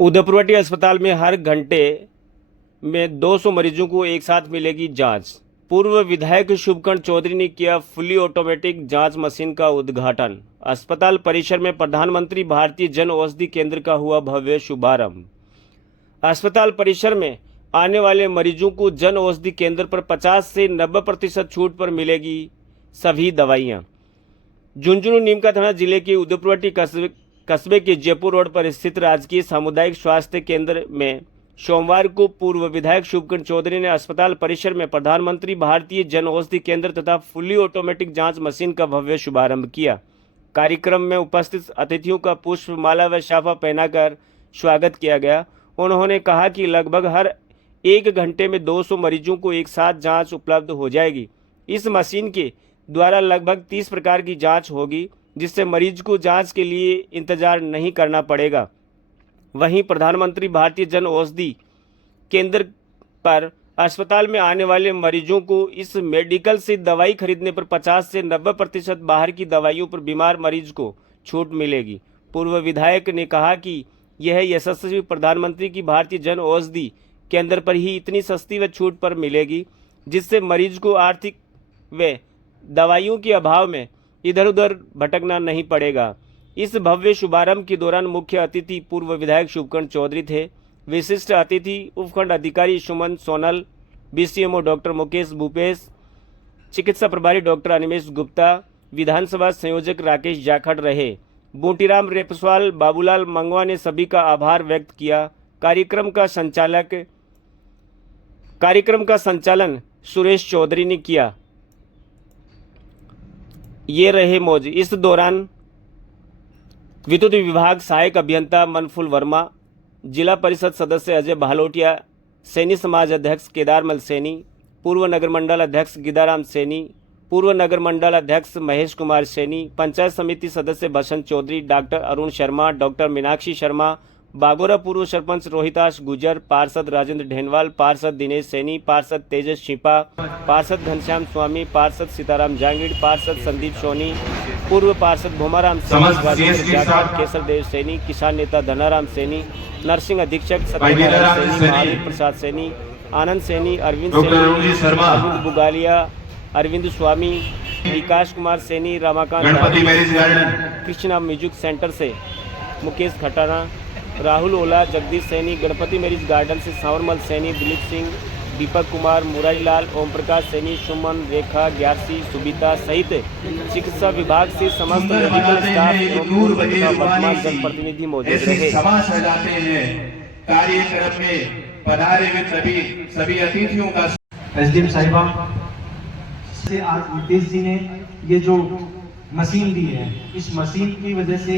उदयपुरवटी अस्पताल में हर घंटे में 200 मरीजों को एक साथ मिलेगी जांच। पूर्व विधायक शुभकर्ण चौधरी ने किया फुली ऑटोमेटिक जांच मशीन का उद्घाटन। अस्पताल परिसर में प्रधानमंत्री भारतीय जन औषधि केंद्र का हुआ भव्य शुभारंभ। अस्पताल परिसर में आने वाले मरीजों को जन औषधि केंद्र पर 50 से 90% छूट पर मिलेगी सभी दवाइयाँ। झुंझुनू नीमका थाना जिले के उदयपुरवटी कस्बे के जयपुर रोड पर स्थित राजकीय सामुदायिक स्वास्थ्य केंद्र में सोमवार को पूर्व विधायक शुभकर्ण चौधरी ने अस्पताल परिसर में प्रधानमंत्री भारतीय जन औषधि केंद्र तथा फुली ऑटोमेटिक जांच मशीन का भव्य शुभारंभ किया। कार्यक्रम में उपस्थित अतिथियों का पुष्प माला व साफा पहनाकर स्वागत किया गया। उन्होंने कहा कि लगभग हर 1 घंटे में 200 मरीजों को एक साथ जाँच उपलब्ध हो जाएगी। इस मशीन के द्वारा लगभग 30 प्रकार की जाँच होगी, जिससे मरीज को जांच के लिए इंतजार नहीं करना पड़ेगा। वहीं प्रधानमंत्री भारतीय जन औषधि केंद्र पर अस्पताल में आने वाले मरीजों को इस मेडिकल से दवाई खरीदने पर 50 से 90% बाहर की दवाइयों पर बीमार मरीज को छूट मिलेगी। पूर्व विधायक ने कहा कि यह यशस्वी प्रधानमंत्री की भारतीय जन औषधि केंद्र पर ही इतनी सस्ती व छूट पर मिलेगी, जिससे मरीज को आर्थिक व दवाइयों के अभाव में इधर उधर भटकना नहीं पड़ेगा। इस भव्य शुभारंभ के दौरान मुख्य अतिथि पूर्व विधायक शुभकर्ण चौधरी थे। विशिष्ट अतिथि उपखंड अधिकारी सुमन सोनल, बीसीएमओ डॉक्टर मुकेश भूपेश, चिकित्सा प्रभारी डॉक्टर अनिमेश गुप्ता, विधानसभा संयोजक राकेश जाखड़ रहे। बूटीराम रेपस्वाल, बाबूलाल मंगवा ने सभी का आभार व्यक्त किया। कार्यक्रम का संचालन सुरेश चौधरी ने किया। ये रहे मौज। इस दौरान विद्युत विभाग सहायक अभियंता मनफुल वर्मा, जिला परिषद सदस्य अजय भालोटिया, सैनी समाज अध्यक्ष केदारमल सैनी, पूर्व नगर मंडल अध्यक्ष गिदाराम सैनी, पूर्व नगर मंडल अध्यक्ष महेश कुमार सैनी, पंचायत समिति सदस्य बसंत चौधरी, डॉक्टर अरुण शर्मा, डॉक्टर मीनाक्षी शर्मा, बागोरा पूर्व सरपंच रोहिताश गुजर, पार्षद राजेंद्र ढेनवाल, पार्षद दिनेश सैनी, पार्षद तेजस छिपा, पार्षद घनश्याम स्वामी, पार्षद सीताराम जांगीड़, पार्षद संदीप सोनी, पूर्व पार्षद भोमाराम सैनी, केसर देव सैनी, किसान नेता धनाराम सैनी, नर्सिंग अधीक्षक सत्यनारायण सैनी, महावीर प्रसाद सैनी, आनंद सैनी, अरविंद सैनी, अरविंद बुगालिया, अरविंद स्वामी, विकास कुमार सैनी, रमाकांत, कृष्णा म्यूजिक सेंटर से मुकेश खटाना, राहुल ओला, जगदीश सैनी, गणपति मैरिज गार्डन से सांवरमल सैनी, दिलीप सिंह, दीपक कुमार, मुरारीलाल, ओम प्रकाश सैनी, सुमन, रेखा, ग्यारसी, सुबिता सहित चिकित्सा विभाग से समस्त मेडिकल स्टाफ वर्तमान जनप्रतिनिधि मौजूद रहे। कार्यक्रम में पधारे हुए सभी अतिथियों का एसडीएम साहिबा से आज नितेश जी ने ये जो मशीन दी है, इस मशीन की वजह से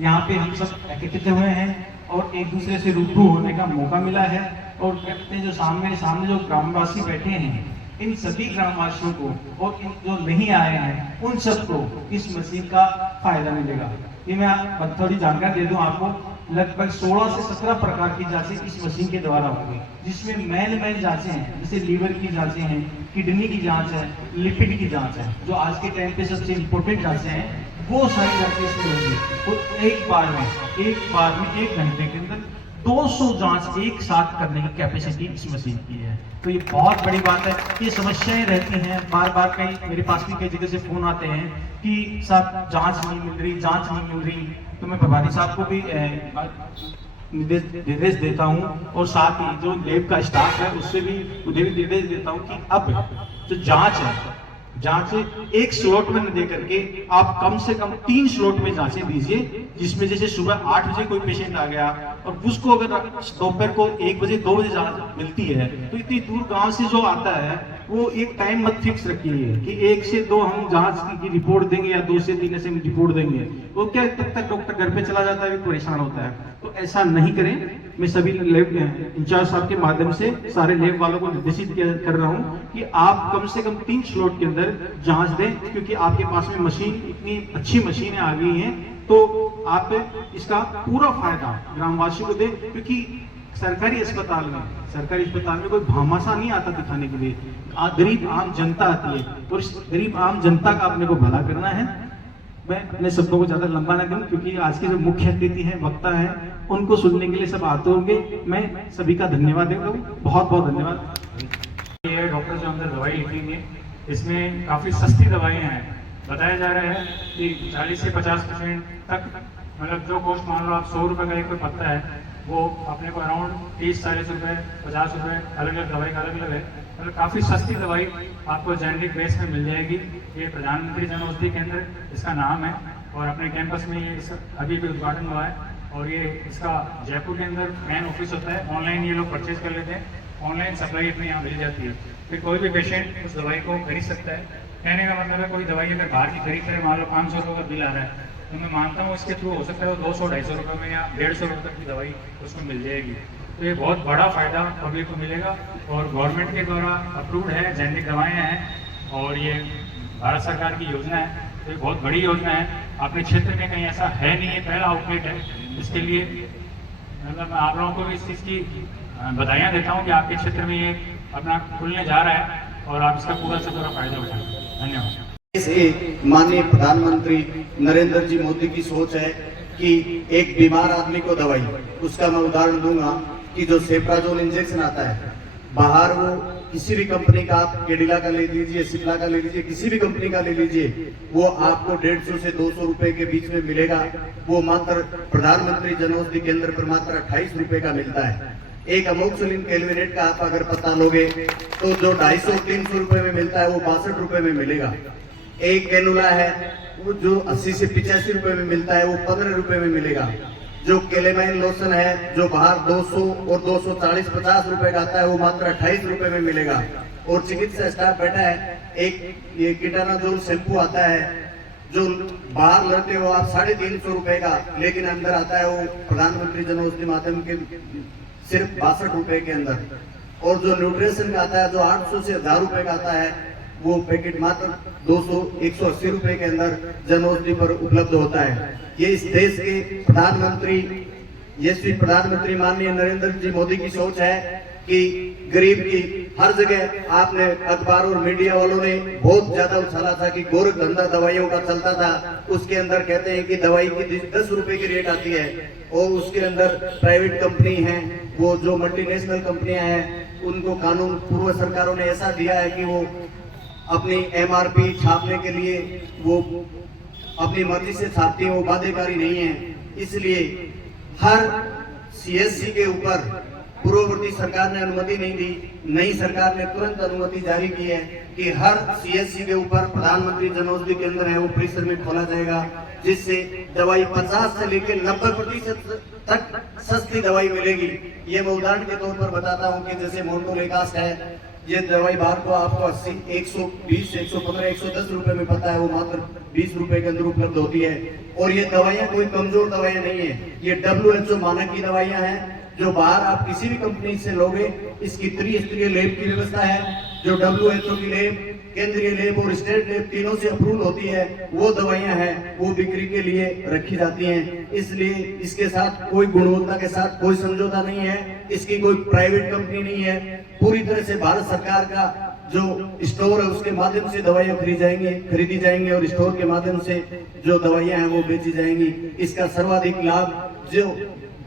यहाँ पे हम सब एकत्रित हुए हैं और एक दूसरे से रूबरू होने का मौका मिला है। और कहते हैं जो सामने जो ग्रामवासी बैठे हैं, इन सभी ग्रामवासियों को और इन जो नहीं आए हैं उन सबको इस मशीन का फायदा मिलेगा। ये मैं थोड़ी जानकारी दे दूं आपको। लगभग 16 से 17 प्रकार की जांचें इस मशीन के द्वारा होंगी, जिसमें मेन जांचें हैं, जैसे लीवर की जांचें हैं, किडनी की जांच है, लिपिड की जांच है, जो आज के टाइम पे सबसे इम्पोर्टेंट जांचें हैं, वो सारी जांचें इसमें होंगी। तो एक बार में 1 घंटे के अंदर 200 जांच एक साथ करने की कैपेसिटी इस मशीन की है। तो ये बहुत बड़ी बात है। ये समस्याएं रहती हैं, बार कहीं मेरे पास भी कई जगह से फोन आते हैं कि साहब जांच नहीं मिल रही। तो मैं प्रभारी साहब को भी निर्देश देता हूं और साथ ही जो लैब का स्टाफ है उससे भी उन्हें भी निर्देश देता हूं कि अब जो जांच एक स्लॉट में न दे करके आप कम से कम 3 स्लॉट में जांचें दीजिए, जिसमें जैसे सुबह 8 बजे कोई पेशेंट आ गया और उसको अगर दोपहर को 1 बजे 2 बजे जांच मिलती है, तो इतनी दूर गांव से जो आता है वो एक टाइम मत फिक्स रखिए कि 1 से 2 हम जांच की रिपोर्ट देंगे या 2 से 3 ऐसे रिपोर्ट देंगे। वो क्या तब तक डॉक्टर घर पे चला जाता है, परेशान होता है। तो ऐसा नहीं करें। मैं सभी लैब इंचार्ज साहब के माध्यम से सारे लैब वालों को निर्देशित कर रहा हूं कि आप कम से कम 3 स्लॉट के अंदर जांच दें, क्योंकि आपके पास में मशीन इतनी अच्छी मशीनें आ गई हैं, तो आप इसका पूरा फायदा ग्रामवासियों को दें। क्योंकि सरकारी अस्पताल में कोई भामाशा नहीं आता दिखाने के लिए, गरीब आम जनता आती है और इस गरीब आम जनता का अपने को भला करना है। मैं अपने शब्दों को ज़्यादा लंबा ना करूं, क्योंकि आज के जो मुख्य अतिथि हैं, वक्ता हैं, उनको सुनने के लिए सब आते होंगे। मैं सभी का धन्यवाद देता हूँ, बहुत बहुत धन्यवाद। ये डॉक्टर जो अंदर दवाई लिखेंगे, इसमें काफ़ी सस्ती दवाइयाँ हैं। बताया जा रहा है कि 40 से 50% तक, मतलब जो कॉस्ट मान लो आप 100 रुपये का एक कोई पत्ता है, वो अपने को अराउंड 30-40 रुपये 50 रुपये अलग अलग दवाई का अलग अलग है। मतलब काफ़ी सस्ती दवाई आपको जेनरिक बेस में मिल जाएगी। ये प्रधानमंत्री जन औषधि केंद्र इसका नाम है, और अपने कैंपस में ये अभी भी उद्घाटन हुआ है, और ये इसका जयपुर के अंदर मेन ऑफिस होता है। ऑनलाइन ये लोग परचेज कर लेते हैं, ऑनलाइन सप्लाई अपने यहाँ मिल जाती है, फिर कोई भी पेशेंट उस दवाई को खरीद सकता है। कहने का मतलब है कोई दवाई अगर बाहर की खरीद करे, मान लो 500 रुपये का बिल आ रहा है, तो मैं मानता हूँ इसके थ्रू हो सकता है वो 200-250 रुपये में या 150 रुपये तक की दवाई उसको मिल जाएगी। तो ये बहुत बड़ा फायदा पब्लिक को मिलेगा, और गवर्नमेंट के द्वारा अप्रूव्ड है, जेनरिक दवाएँ हैं, और ये भारत सरकार की योजना है। तो ये बहुत बड़ी योजना है, अपने क्षेत्र में कहीं ऐसा है नहीं, ये पहला आउटलेट है। इसके लिए मतलब मैं आप लोगों को भी इस चीज़ की बधाइयाँ देता हूँ कि आपके क्षेत्र में ये अपना खुलने जा रहा है, और आप इसका पूरा से पूरा फायदा उठाएं। धन्यवाद। देश के माननीय प्रधानमंत्री नरेंद्र जी मोदी की सोच है कि एक बीमार आदमी को दवाई, उसका मैं उदाहरण दूंगा कि जो सेप्राजोल इंजेक्शन आता है बाहर, वो किसी भी कंपनी का, आप केडिला का ले लीजिए, सिप्ला का ले लीजिए, किसी भी कंपनी का ले लीजिए, वो आपको 150 से 200 रुपए के बीच में मिलेगा। वो मात्र प्रधानमंत्री जन औषधि केंद्र पर मात्र 28 रुपए का मिलता है। एक अमोक्सिलिन कैलविनेट का आप अगर पता लोगे तो जो 250-300 रुपए में मिलता है वो 62 रुपए में मिलेगा। एक कैनुला है वो जो 80 से 85 रुपए में मिलता है, वो 15 रुपए में मिलेगा। जो केलेमाइन लोशन है जो बाहर 200 और 240-50 रुपए का आता है, वो मात्र 28 रुपए में मिलेगा। और चिकित्सा स्टाफ बैठा है, एक ये कीटानाजोल शैम्पू आता है जो बाहर लेते हो आप 350 रुपए का, लेकिन अंदर आता है वो प्रधानमंत्री जन औषधि माध्यम के सिर्फ 62 रुपए के अंदर। और जो न्यूट्रिशन का आता है जो 800 से 1000 रुपए का आता है, वो पैकेट मात्र 200-180 रुपए के अंदर जन औषधि पर उपलब्ध होता है। ये इस देश के प्रधानमंत्री, यशस्वी प्रधानमंत्री माननीय नरेंद्र जी मोदी की सोच है कि गरीब की हर जगह, आपने अखबार और मीडिया वालों ने बहुत ज्यादा उछाला था कि गोरख धंधा दवाइयों का चलता था। उसके अंदर कहते हैं कि दवाई की 10 रुपए की रेट आती है, और उसके अंदर प्राइवेट कंपनी है, वो जो मल्टीनेशनल कंपनियां हैं, उनको कानून पूर्व सरकारों ने ऐसा दिया है कि वो अपनी MRP छापने के लिए वो अपनी मर्जी से छापती है, वो बाध्यकारी नहीं है। इसलिए हर CSC के ऊपर पूर्ववर्ती सरकार ने अनुमति नहीं दी, नई सरकार ने तुरंत अनुमति जारी की है कि हर CSC के ऊपर प्रधानमंत्री जन औषधि केंद्र है वो परिसर में खोला जाएगा, जिससे दवाई 50 से लेकर 90% तक सस्ती दवाई मिलेगी। ये मैं उदाहरण के तौर पर बताता हूँ कि जैसे मोन्टोलेकास्ट है, ये दवाई बाहर को आपको 80, 120, 115, 110 रुपए में पता है, वो मात्र 20 रुपए के अंदर उपलब्ध होती है। और ये दवाइयाँ कोई कमजोर दवाइयाँ नहीं है, ये WHO मानक की दवाइयाँ हैं जो बाहर आप किसी भी कंपनी से लोगे। इसकी त्रिस्तरीय लैब की व्यवस्था है, जो WHO की लैब, केंद्रीय लैब और स्टेट लैब तीनों से अप्रूव होती है। वो दवाइयां हैं वो बिक्री के लिए रखी जाती हैं, इसलिए इसके साथ कोई गुणवत्ता के साथ कोई समझौता नहीं है। इसकी कोई प्राइवेट कंपनी नहीं है, पूरी तरह से भारत सरकार का जो स्टोर है उसके माध्यम से दवाइयां खरीदी जाएंगी और स्टोर के माध्यम से जो दवाइयां हैं वो बेची जाएंगी। इसका सर्वाधिक लाभ, जो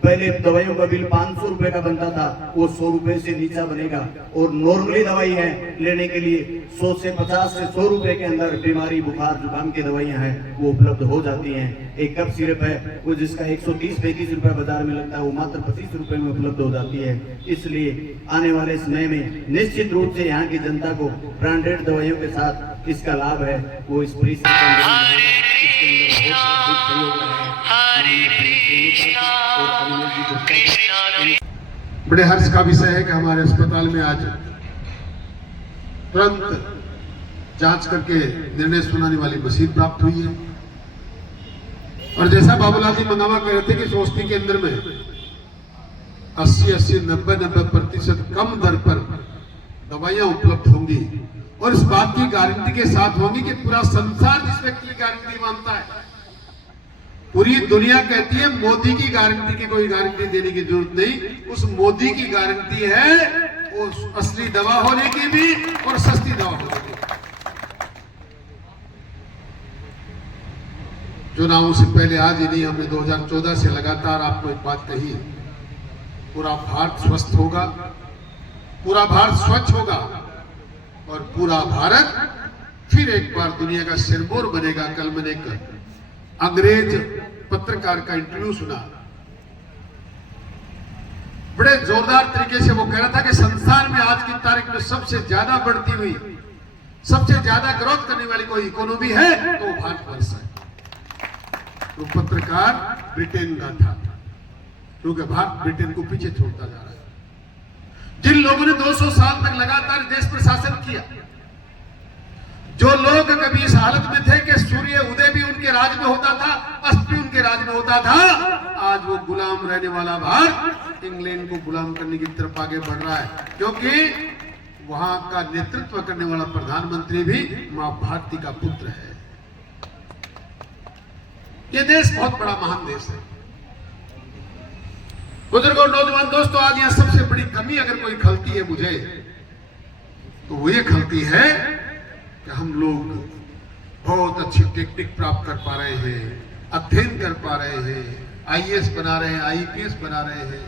पहले दवाइयों का बिल 500 रुपए का बनता था, वो 100 रुपए से नीचा बनेगा। और नॉर्मली दवाई है लेने के लिए 100 से 50 से 100 रुपए के अंदर बीमारी, बुखार, जुकाम की दवाइयां हैं वो उपलब्ध हो जाती हैं। एक कप सिरप है वो जिसका 130-35 रुपए बाजार में लगता है, वो मात्र 25 रुपए में उपलब्ध हो जाती है। इसलिए आने वाले समय में निश्चित रूप से यहाँ की जनता को ब्रांडेड दवाइयों के साथ इसका लाभ है वो इस बड़े हर्ष का विषय है कि हमारे अस्पताल में आज तुरंत जांच करके निर्णय सुनाने वाली मशीन प्राप्त हुई है। और जैसा बाबूलाल जी मंगावा कह रहे थे कि औषधि केंद्र में 80, 90% कम दर पर दवाइयां उपलब्ध होंगी, और इस बात की गारंटी के साथ होंगी कि पूरा संसार जिस व्यक्ति की गारंटी मानता है, पूरी दुनिया कहती है मोदी की गारंटी की कोई गारंटी देने की जरूरत नहीं, उस मोदी की गारंटी है वो असली दवा होने की भी और सस्ती दवा होने की। चुनावों से पहले आज ही नहीं, हमने 2014 से लगातार आपको एक बात कही, पूरा भारत स्वस्थ होगा, पूरा भारत स्वच्छ होगा और पूरा भारत फिर एक बार दुनिया का सिरमौर बनेगा। कल मैंने एक अंग्रेज पत्रकार का इंटरव्यू सुना, बड़े जोरदार तरीके से वो कह रहा था कि संसार में आज की तारीख में सबसे ज्यादा बढ़ती हुई, सबसे ज्यादा ग्रोथ करने वाली कोई इकोनॉमी है तो वो भारतवर्ष है। तो पत्रकार ब्रिटेन का था, क्योंकि भारत ब्रिटेन को पीछे छोड़ता जा रहा है। जिन लोगों ने 200 साल तक लगातार देश पर शासन किया, जो लोग कभी इस हालत में थे कि सूर्य उदय भी उनके राज में होता था, अस्त भी उनके राज में होता था, आज वो गुलाम रहने वाला भारत इंग्लैंड को गुलाम करने की तरफ आगे बढ़ रहा है, क्योंकि वहां का नेतृत्व करने वाला प्रधानमंत्री भी मां भारती का पुत्र है। ये देश बहुत बड़ा महान देश है। बुजुर्गों, नौजवान दोस्तों, आज यहां सबसे बड़ी कमी अगर कोई खलती है मुझे, तो वो ये खलती है कि हम लोग बहुत अच्छी टेक्निक प्राप्त कर पा रहे हैं, अध्ययन कर पा रहे हैं, आईएएस बना रहे हैं, आईपीएस बना रहे हैं,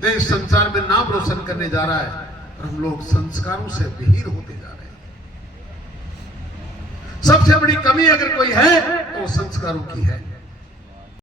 देश संसार में नाम रोशन करने जा रहा है, और हम लोग संस्कारों से विहीन होते जा रहे हैं। सबसे बड़ी कमी अगर कोई है तो संस्कारों की है।